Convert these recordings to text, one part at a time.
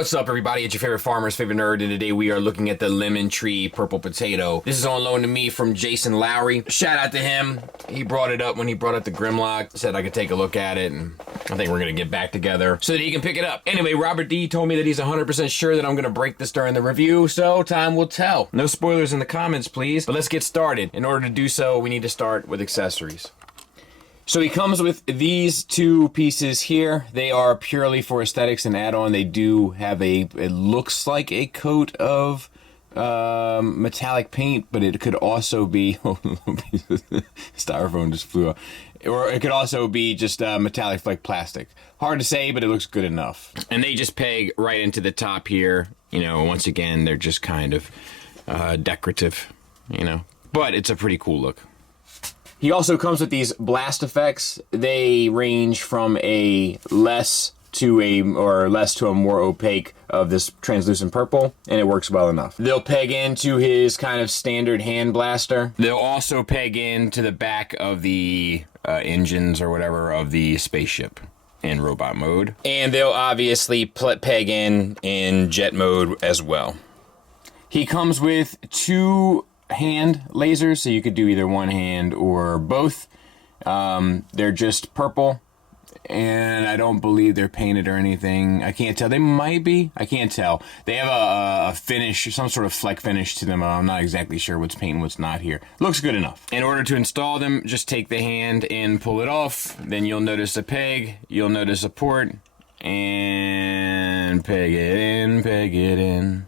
What's up, everybody? It's your favorite farmer's favorite nerd, and today we are looking at the Lemon Tree Purple Potato. This is on loan to me from Jason Lowry. Shout out to him. He brought it up when he brought up the Grimlock, said I could take a look at it, and I think we're gonna get back together so that he can pick it up. Anyway, Robert D told me that he's 100% sure that I'm gonna break this during the review, so time will tell. No spoilers in the comments, please, but let's get started. In order to do so, we need to start with accessories. So he comes with these two pieces here. They are purely for aesthetics and add-on. They do have it looks like a coat of metallic paint, but it could also be, styrofoam just flew off. Or it could also be just metallic like plastic. Hard to say, but it looks good enough. And they just peg right into the top here. You know, once again, they're just kind of decorative, you know. But it's a pretty cool look. He also comes with these blast effects. They range from a less to a more opaque of this translucent purple, and it works well enough. They'll peg into his kind of standard hand blaster. They'll also peg into the back of the engines or whatever of the spaceship in robot mode. And they'll obviously peg in jet mode as well. He comes with two hand lasers, so you could do either one hand or both. They're just purple, and I don't believe they're painted or anything. I can't tell. They might be. I can't tell. They have a finish, some sort of fleck finish to them. I'm not exactly sure what's paint and what's not here. Looks good enough. In order to install them, just take the hand and pull it off. Then you'll notice a peg. You'll notice a port. And peg it in, peg it in.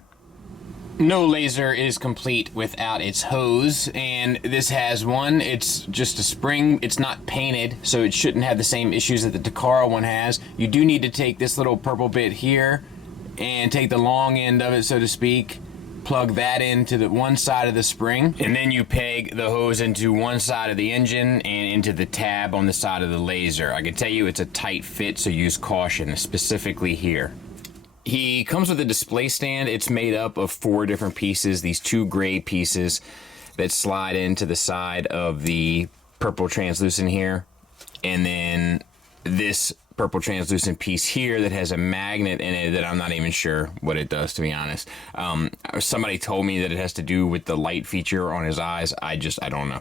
No laser is complete without its hose, and this has one. It's just a spring. It's not painted, so it shouldn't have the same issues that the Takara one has. You do need to take this little purple bit here and take the long end of it, so to speak, plug that into the one side of the spring, and then you peg the hose into one side of the engine and into the tab on the side of the laser. I can tell you it's a tight fit, so use caution, specifically here. He comes with a display stand. It's made up of 4 different pieces, these 2 gray pieces that slide into the side of the purple translucent here, and then this purple translucent piece here that has a magnet in it that I'm not even sure what it does, to be honest. Somebody told me that it has to do with the light feature on his eyes. I don't know.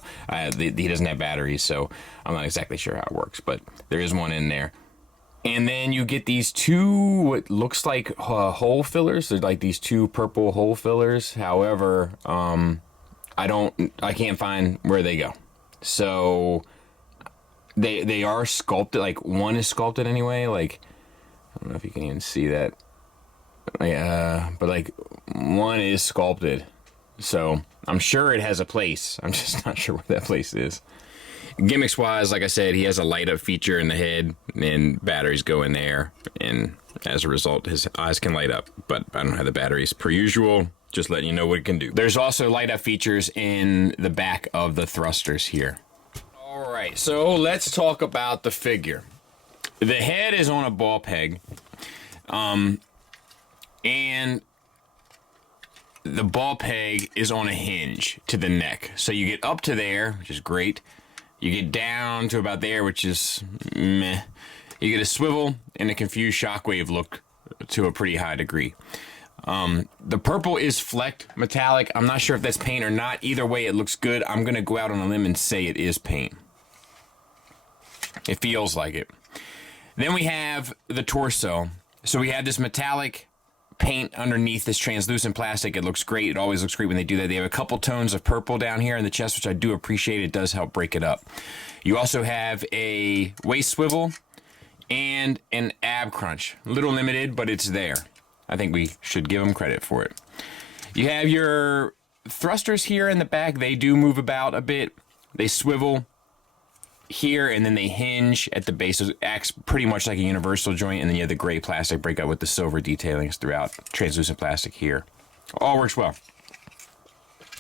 He doesn't have batteries, so I'm not exactly sure how it works, but there is one in there. And then you get these 2, what looks like hole fillers. They're like these 2 purple hole fillers. However, I can't find where they go. So they are sculpted. Like one is sculpted anyway. Like, I don't know if you can even see that. But like one is sculpted. So I'm sure it has a place. I'm just not sure where that place is. Gimmicks wise, like I said, he has a light up feature in the head, and batteries go in there, and as a result his eyes can light up, but I don't have the batteries per usual, just letting you know what it can do. There's also light up features in the back of the thrusters here. Alright, so let's talk about the figure. The head is on a ball peg, and the ball peg is on a hinge to the neck, so you get up to there, which is great. You get down to about there, which is meh. You get a swivel and a confused Shockwave look to a pretty high degree. The purple is flecked metallic. I'm not sure if that's paint or not. Either way, it looks good. I'm going to go out on a limb and say it is paint. It feels like it. Then we have the torso. So we have this metallic paint underneath this translucent plastic. It looks great. It always looks great when they do that. They have a couple tones of purple down here in the chest, which I do appreciate. It does help break it up. You also have a waist swivel and an ab crunch. A little limited, but it's there. I think we should give them credit for it. You have your thrusters here in the back. They do move about a bit. They swivel here, and then they hinge at the base. It acts pretty much like a universal joint, and then you have the gray plastic breakout with the silver detailings throughout. Translucent plastic here. All works well.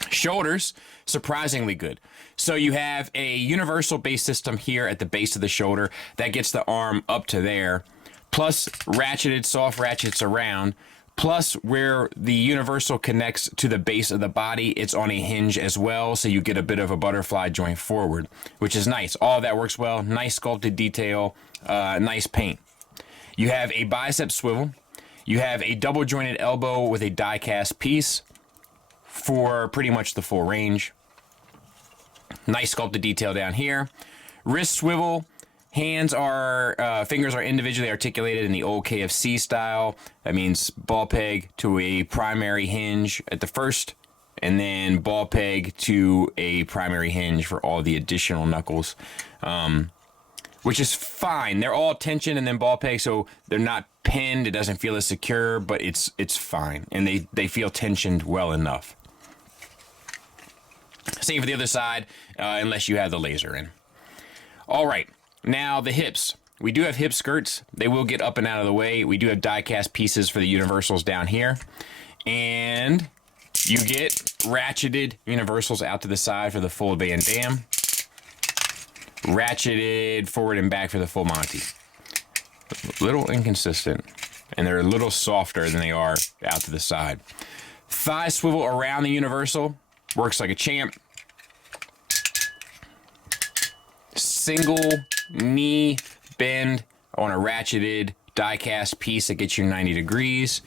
Shoulders, surprisingly good. So you have a universal base system here at the base of the shoulder. That gets the arm up to there. Plus ratcheted soft ratchets around. Plus, where the universal connects to the base of the body, it's on a hinge as well, so you get a bit of a butterfly joint forward, which is nice. All of that works well. Nice sculpted detail, nice paint. You have a bicep swivel, You have a double jointed elbow with a die cast piece for pretty much the full range. Nice sculpted detail down here. Wrist swivel. Hands are, fingers are individually articulated in the old KFC style. That means ball peg to a primary hinge at the first, and then ball peg to a primary hinge for all the additional knuckles, which is fine. They're all tension and then ball peg, so they're not pinned. It doesn't feel as secure, but it's fine, and they feel tensioned well enough. Same for the other side, unless you have the laser in. All right. Now, the hips. We do have hip skirts. They will get up and out of the way. We do have die-cast pieces for the universals down here. And you get ratcheted universals out to the side for the full Van Damme. Ratcheted forward and back for the full Monty. A little inconsistent. And they're a little softer than they are out to the side. Thigh swivel around the universal. Works like a champ. Single knee bend on a ratcheted die-cast piece that gets you 90 degrees,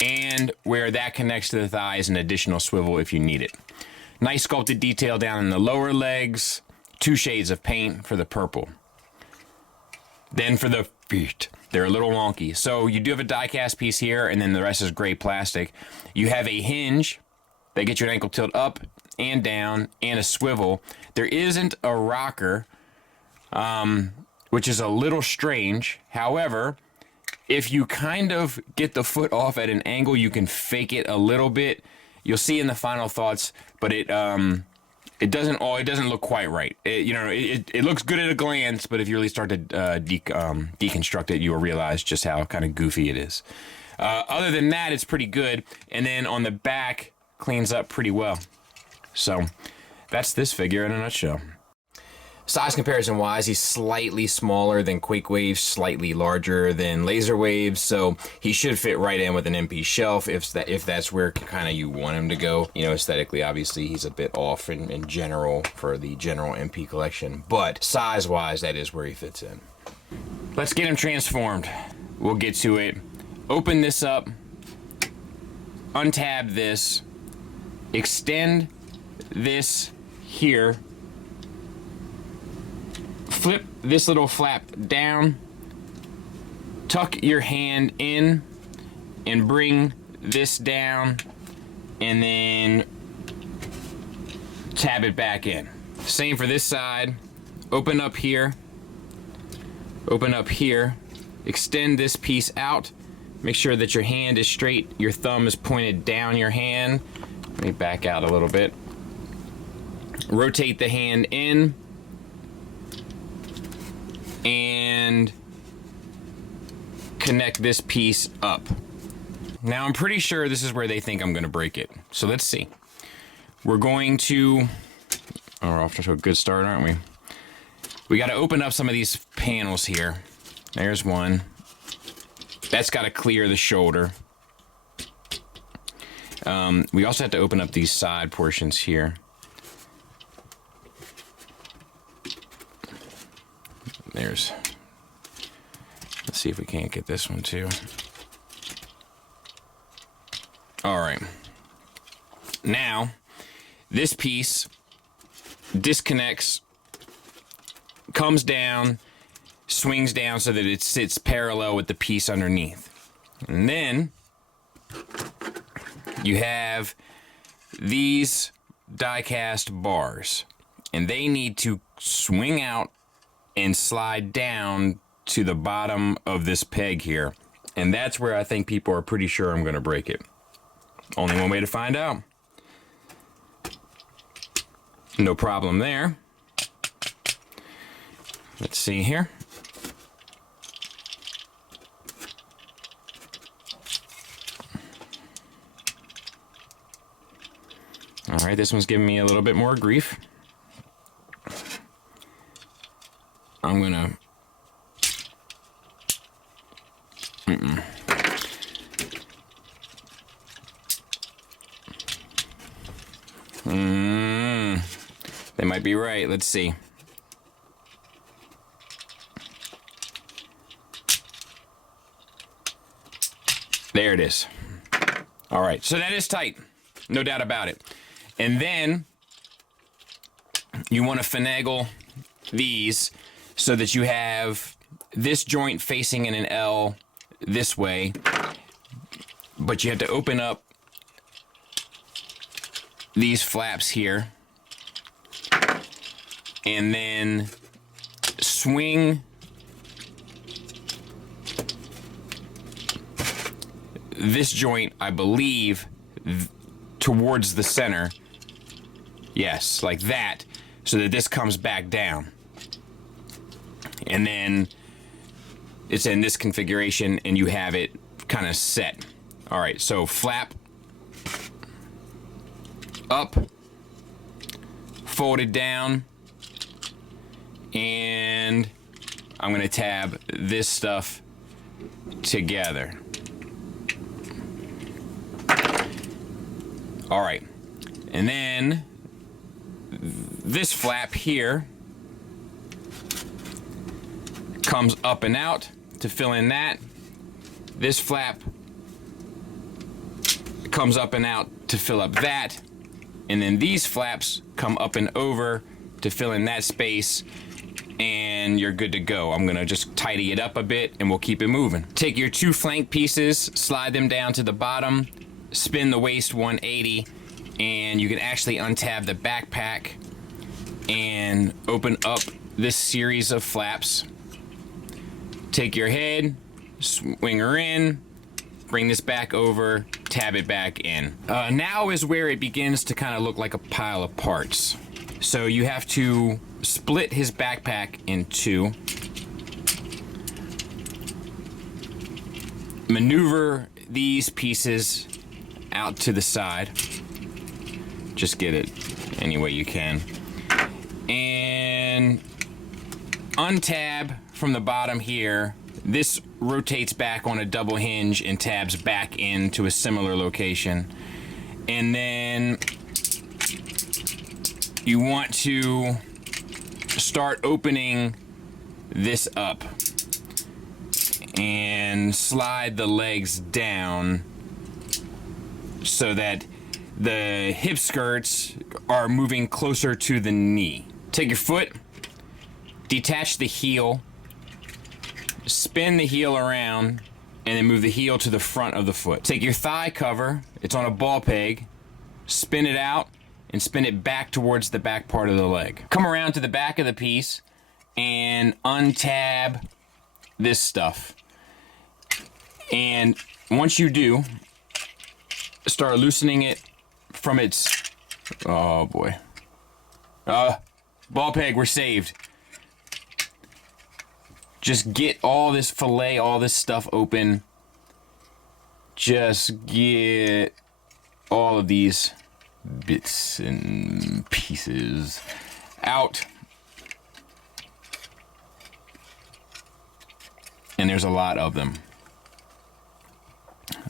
and where that connects to the thigh is an additional swivel if you need it. Nice sculpted detail down in the lower legs, 2 shades of paint for the purple. Then for the feet, they're a little wonky. So you do have a die-cast piece here, and then the rest is gray plastic. You have a hinge that gets your ankle tilt up and down, and a swivel. There isn't a rocker, which is a little strange. However, if you kind of get the foot off at an angle, you can fake it a little bit. You'll see in the final thoughts, but it doesn't look quite right. It looks good at a glance, but if you really start to deconstruct it, you will realize just how kind of goofy it is. Other than that, it's pretty good. And then on the back, cleans up pretty well. So that's this figure in a nutshell. Size comparison wise, he's slightly smaller than Quakewave, slightly larger than Laserwave, so he should fit right in with an MP shelf if that's where kind of you want him to go. You know, aesthetically, obviously, he's a bit off in general for the general MP collection, but size wise, that is where he fits in. Let's get him transformed. We'll get to it. Open this up, untab this, extend this here, flip this little flap down, tuck your hand in, and bring this down, and then tab it back in. Same for this side. Open up here, extend this piece out, make sure that your hand is straight, your thumb is pointed down your hand. Let me back out a little bit. Rotate the hand in, and connect this piece up. Now I'm pretty sure this is where they think I'm going to break it. So let's see. We're going to... Oh, we're off to a good start, aren't we? We got to open up some of these panels here. There's one. That's got to clear the shoulder. We also have to open up these side portions here. Let's see if we can't get this one too. All right. Now, this piece disconnects, comes down, swings down so that it sits parallel with the piece underneath. And then you have these die-cast bars, and they need to swing out and slide down to the bottom of this peg here. And that's where I think people are pretty sure I'm going to break it. Only one way to find out. No problem there. Let's see here. All right, this one's giving me a little bit more grief. I'm gonna... They might be right. Let's see. There it is. All right, so that is tight, no doubt about it. And then you want to finagle these so that you have this joint facing in an L this way, but you have to open up these flaps here and then swing this joint, I believe, towards the center. Yes, like that, so that this comes back down. And then it's in this configuration and you have it kind of set. All right, so flap up, fold it down, and I'm gonna tab this stuff together. All right, and then this flap here comes up and out to fill in that. This flap comes up and out to fill up that. And then these flaps come up and over to fill in that space, and you're good to go. I'm gonna just tidy it up a bit and we'll keep it moving. Take your two flank pieces, slide them down to the bottom, spin the waist 180, and you can actually untab the backpack and open up this series of flaps. Take your head, swing her in, bring this back over, tab it back in. Now is where it begins to kind of look like a pile of parts. So you have to split his backpack in two, maneuver these pieces out to the side, just get it any way you can, and untab from the bottom here. This rotates back on a double hinge and tabs back into a similar location. And then you want to start opening this up and slide the legs down so that the hip skirts are moving closer to the knee. Take your foot, detach the heel, spin the heel around, and then move the heel to the front of the foot. Take your thigh cover, it's on a ball peg, spin it out, and spin it back towards the back part of the leg. Come around to the back of the piece and untab this stuff. And once you do, start loosening it from its, oh boy. Ball peg, we're saved. Just get all this fillet, all this stuff open. Just get all of these bits and pieces out. And there's a lot of them.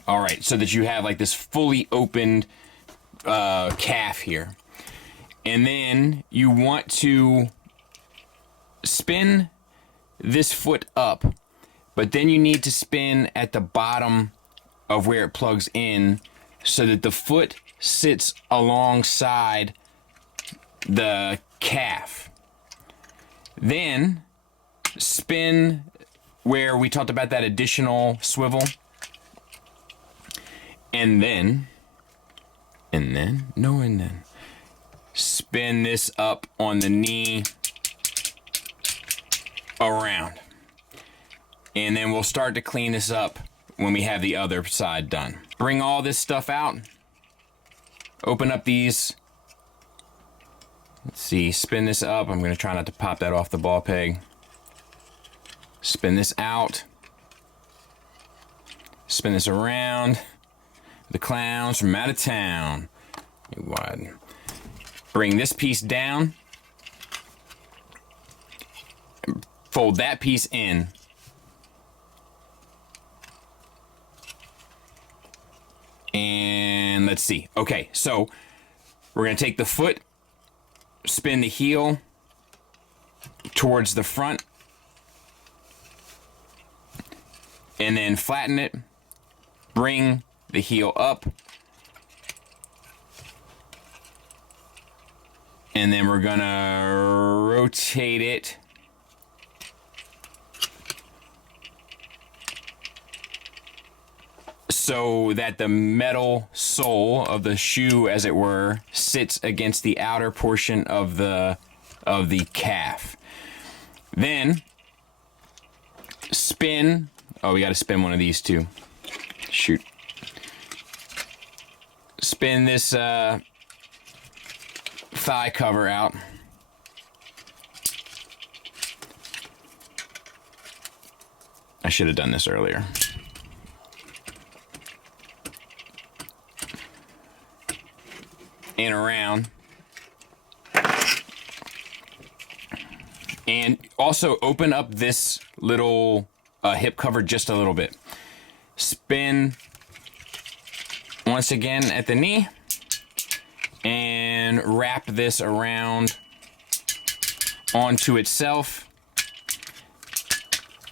All right, so that you have like this fully opened calf here. And then you want to spin this foot up, but then you need to spin at the bottom of where it plugs in so that the foot sits alongside the calf. Then spin where we talked about that additional swivel, and then spin this up on the knee around. And then we'll start to clean this up when we have the other side done. Bring all this stuff out. Open up these. Let's see, spin this up. I'm gonna try not to pop that off the ball peg. Spin this out. Spin this around. The clowns from out of town. Wide. Bring this piece down. Fold that piece in. And let's see. Okay, so we're going to take the foot, spin the heel towards the front, and then flatten it, bring the heel up, and then we're gonna rotate it so that the metal sole of the shoe, as it were, sits against the outer portion of the calf. Then spin. Oh, we got to spin one of these too. Shoot. Spin this thigh cover out. I should have done this earlier. And around. And also open up this little hip cover just a little bit. Spin once again at the knee and wrap this around onto itself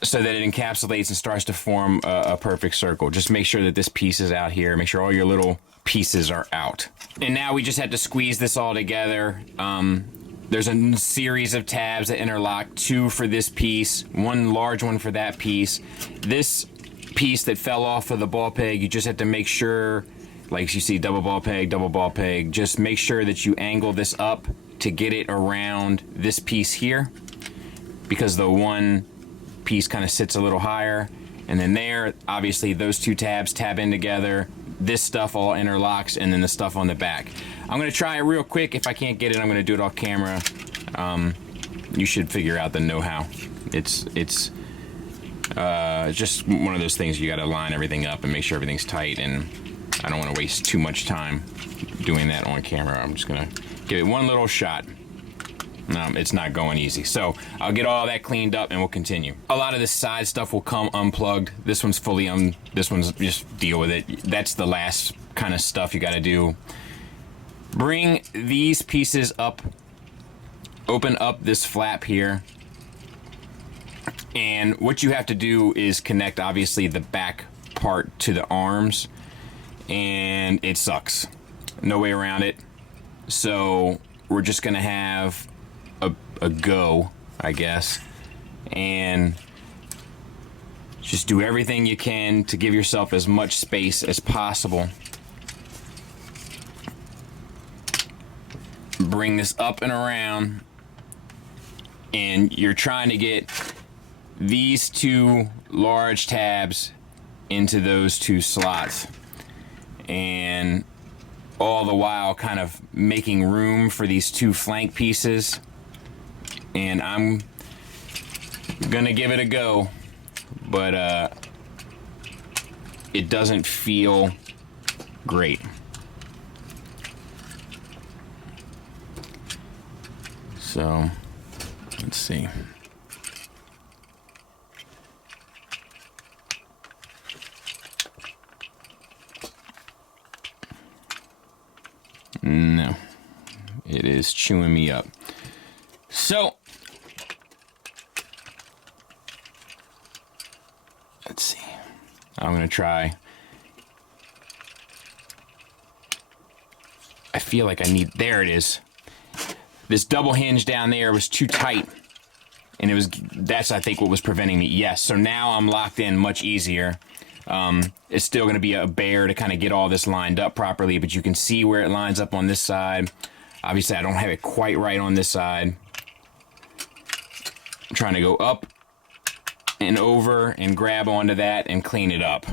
so that it encapsulates and starts to form a perfect circle. Just make sure that this piece is out here. Make sure all your little pieces are out. And now we just have to squeeze this all together. There's a series of tabs that interlock, 2 for this piece, 1 large one for that piece. This piece that fell off of the ball peg, you just have to make sure, like you see, double ball peg, just make sure that you angle this up to get it around this piece here, because the one piece kind of sits a little higher. And then there, obviously those 2 tabs tab in together, this stuff all interlocks, and then the stuff on the back. I'm gonna try it real quick. If I can't get it, I'm gonna do it off camera. You should figure out the know-how. It's just one of those things you gotta line everything up and make sure everything's tight, and I don't wanna waste too much time doing that on camera. I'm just gonna give it one little shot. It's not going easy. So I'll get all that cleaned up and we'll continue. A lot of this side stuff will come unplugged. This one's fully this one's just deal with it. That's the last kind of stuff you got to do. Bring these pieces up. Open up this flap here. And what you have to do is connect, obviously, the back part to the arms. And it sucks. No way around it. So we're just going to have a go, I guess, and just do everything you can to give yourself as much space as possible. Bring this up and around, and you're trying to get these 2 large tabs into those 2 slots, and all the while kind of making room for these 2 flank pieces. And I'm gonna give it a go, but it doesn't feel great. So let's see. No, it is chewing me up. So let's see. I'm gonna try. I feel like I need. There it is. This double hinge down there was too tight, and that's I think what was preventing me. Yes. So now I'm locked in much easier. It's still going to be a bear to kind of get all this lined up properly, but you can see where it lines up on this side. Obviously, I don't have it quite right on this side. I'm trying to go up and over and grab onto that and clean it up.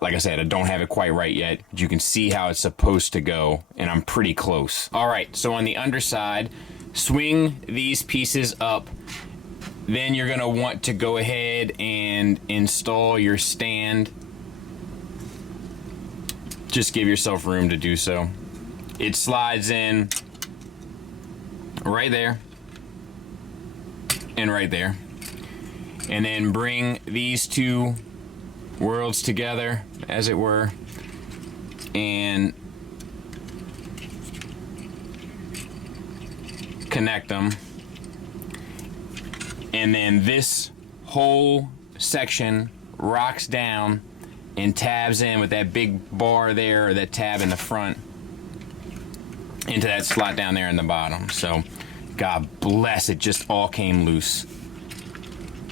Like I said, I don't have it quite right yet. You can see how it's supposed to go, and I'm pretty close. All right, so on the underside, swing these pieces up. Then you're gonna want to go ahead and install your stand. Just give yourself room to do so. It slides in right there and right there. And then bring these 2 worlds together, as it were, and connect them. And then this whole section rocks down and tabs in with that big bar there, or that tab in the front, into that slot down there in the bottom. So God bless, it just all came loose.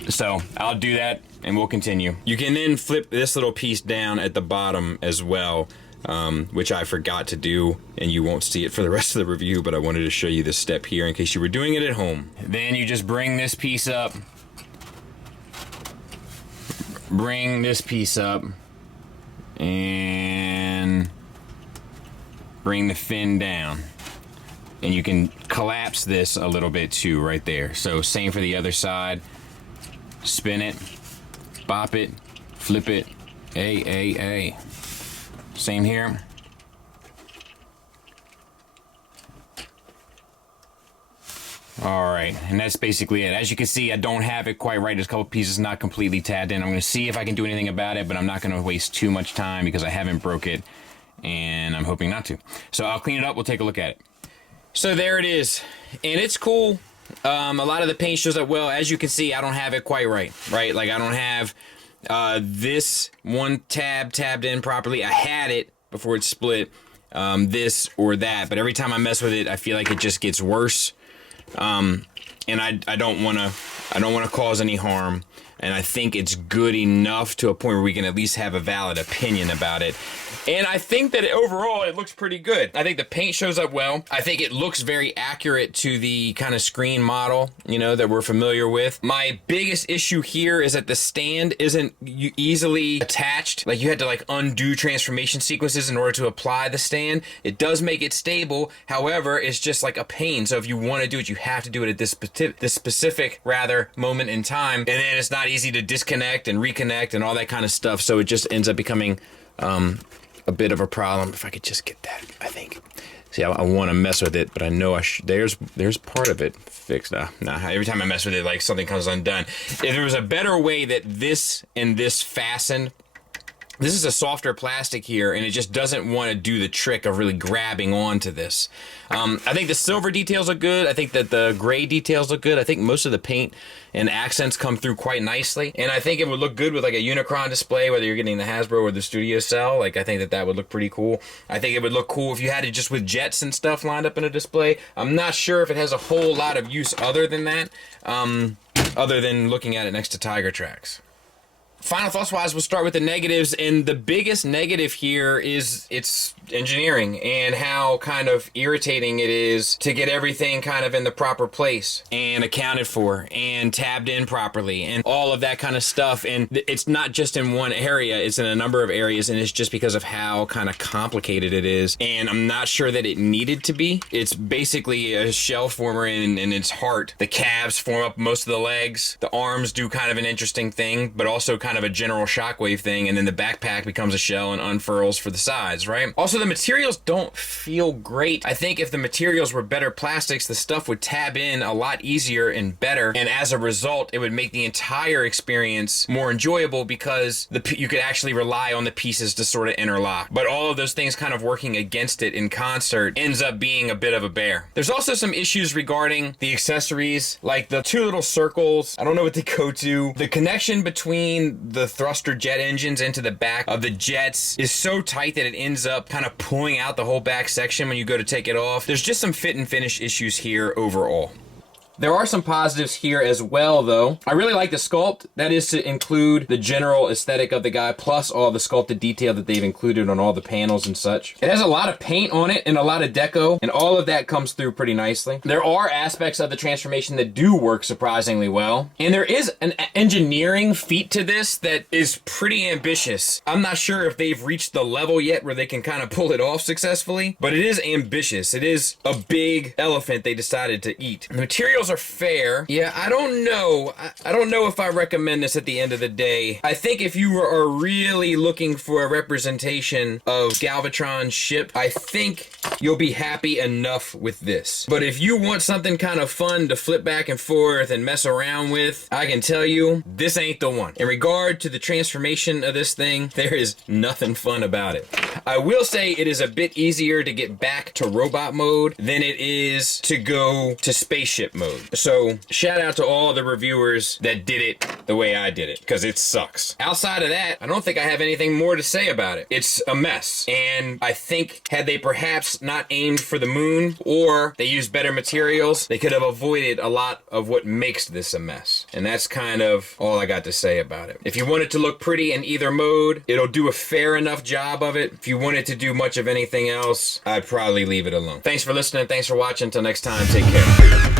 So I'll do that and we'll continue. You can then flip this little piece down at the bottom as well, which I forgot to do, and you won't see it for the rest of the review, but I wanted to show you this step here in case you were doing it at home. Then you just bring this piece up, and bring the fin down. And you can collapse this a little bit too right there. So same for the other side. Spin it, bop it, flip it, Same here. All right, and that's basically it. As you can see, I don't have it quite right. There's a couple pieces not completely tabbed in. I'm gonna see if I can do anything about it, but I'm not gonna waste too much time because I haven't broke it, and I'm hoping not to. So I'll clean it up, we'll take a look at it. So there it is, and it's cool. A lot of the paint shows up well. As you can see, I don't have it quite right? Like I don't have this one tabbed in properly. I had it before it split, this or that, but every time I mess with it, I feel like it just gets worse. And I don't want to cause any harm, and I think it's good enough to a point where we can at least have a valid opinion about it. And I think that overall it looks pretty good. I think the paint shows up well. I think it looks very accurate to the kind of screen model, you know, that we're familiar with. My biggest issue here is that the stand isn't easily attached. Like, you had to like undo transformation sequences in order to apply the stand. It does make it stable. However, it's just like a pain. So if you want to do it, you have to do it at this specific moment in time. And then it's not easy to disconnect and reconnect and all that kind of stuff. So it just ends up becoming a bit of a problem. If I could just get that, I think. See, I want to mess with it, but I know there's part of it fixed. Nah, every time I mess with it, like, something comes undone. If there was a better way that this and this fasten, this is a softer plastic here, and it just doesn't want to do the trick of really grabbing onto this. I think the silver details look good. I think that the gray details look good. I think most of the paint and accents come through quite nicely. And I think it would look good with like a Unicron display, whether you're getting the Hasbro or the Studio Cell. Like, I think that would look pretty cool. I think it would look cool if you had it just with jets and stuff lined up in a display. I'm not sure if it has a whole lot of use other than that, other than looking at it next to Tiger Tracks. Final thoughts wise, we'll start with the negatives, and the biggest negative here is its engineering and how kind of irritating it is to get everything kind of in the proper place and accounted for and tabbed in properly and all of that kind of stuff. And it's not just in one area, it's in a number of areas, and it's just because of how kind of complicated it is. And I'm not sure that it needed to be. It's basically a shell former in its heart. The calves form up most of the legs. The arms do kind of an interesting thing, but also kind of a general Shockwave thing, and then the backpack becomes a shell and unfurls for the sides, right? Also, the materials don't feel great. I think if the materials were better plastics, the stuff would tab in a lot easier and better, and as a result, it would make the entire experience more enjoyable because you could actually rely on the pieces to sort of interlock. But all of those things kind of working against it in concert ends up being a bit of a bear. There's also some issues regarding the accessories, like the two little circles. I don't know what they go to. The connection between the thruster jet engines into the back of the jets is so tight that it ends up kind of pulling out the whole back section when you go to take it off. There's just some fit and finish issues here overall. There are some positives here as well, though. I really like the sculpt. That is to include the general aesthetic of the guy, plus all the sculpted detail that they've included on all the panels and such. It has a lot of paint on it and a lot of deco, and all of that comes through pretty nicely. There are aspects of the transformation that do work surprisingly well, and there is an engineering feat to this that is pretty ambitious. I'm not sure if they've reached the level yet where they can kind of pull it off successfully, but it is ambitious. It is a big elephant they decided to eat. The materials are fair. Yeah, I don't know. I don't know if I recommend this at the end of the day. I think if you are really looking for a representation of Galvatron's ship, I think you'll be happy enough with this. But if you want something kind of fun to flip back and forth and mess around with, I can tell you, this ain't the one. In regard to the transformation of this thing, there is nothing fun about it. I will say it is a bit easier to get back to robot mode than it is to go to spaceship mode. So shout out to all the reviewers that did it the way I did it, because it sucks. Outside of that, I don't think I have anything more to say about it. It's a mess, and I think had they perhaps not aimed for the moon, or they used better materials, they could have avoided a lot of what makes this a mess. And that's kind of all I got to say about it. If you want it to look pretty in either mode, it'll do a fair enough job of it. If you want it to do much of anything else, I'd probably leave it alone. Thanks for listening. Thanks for watching. Until next time, take care.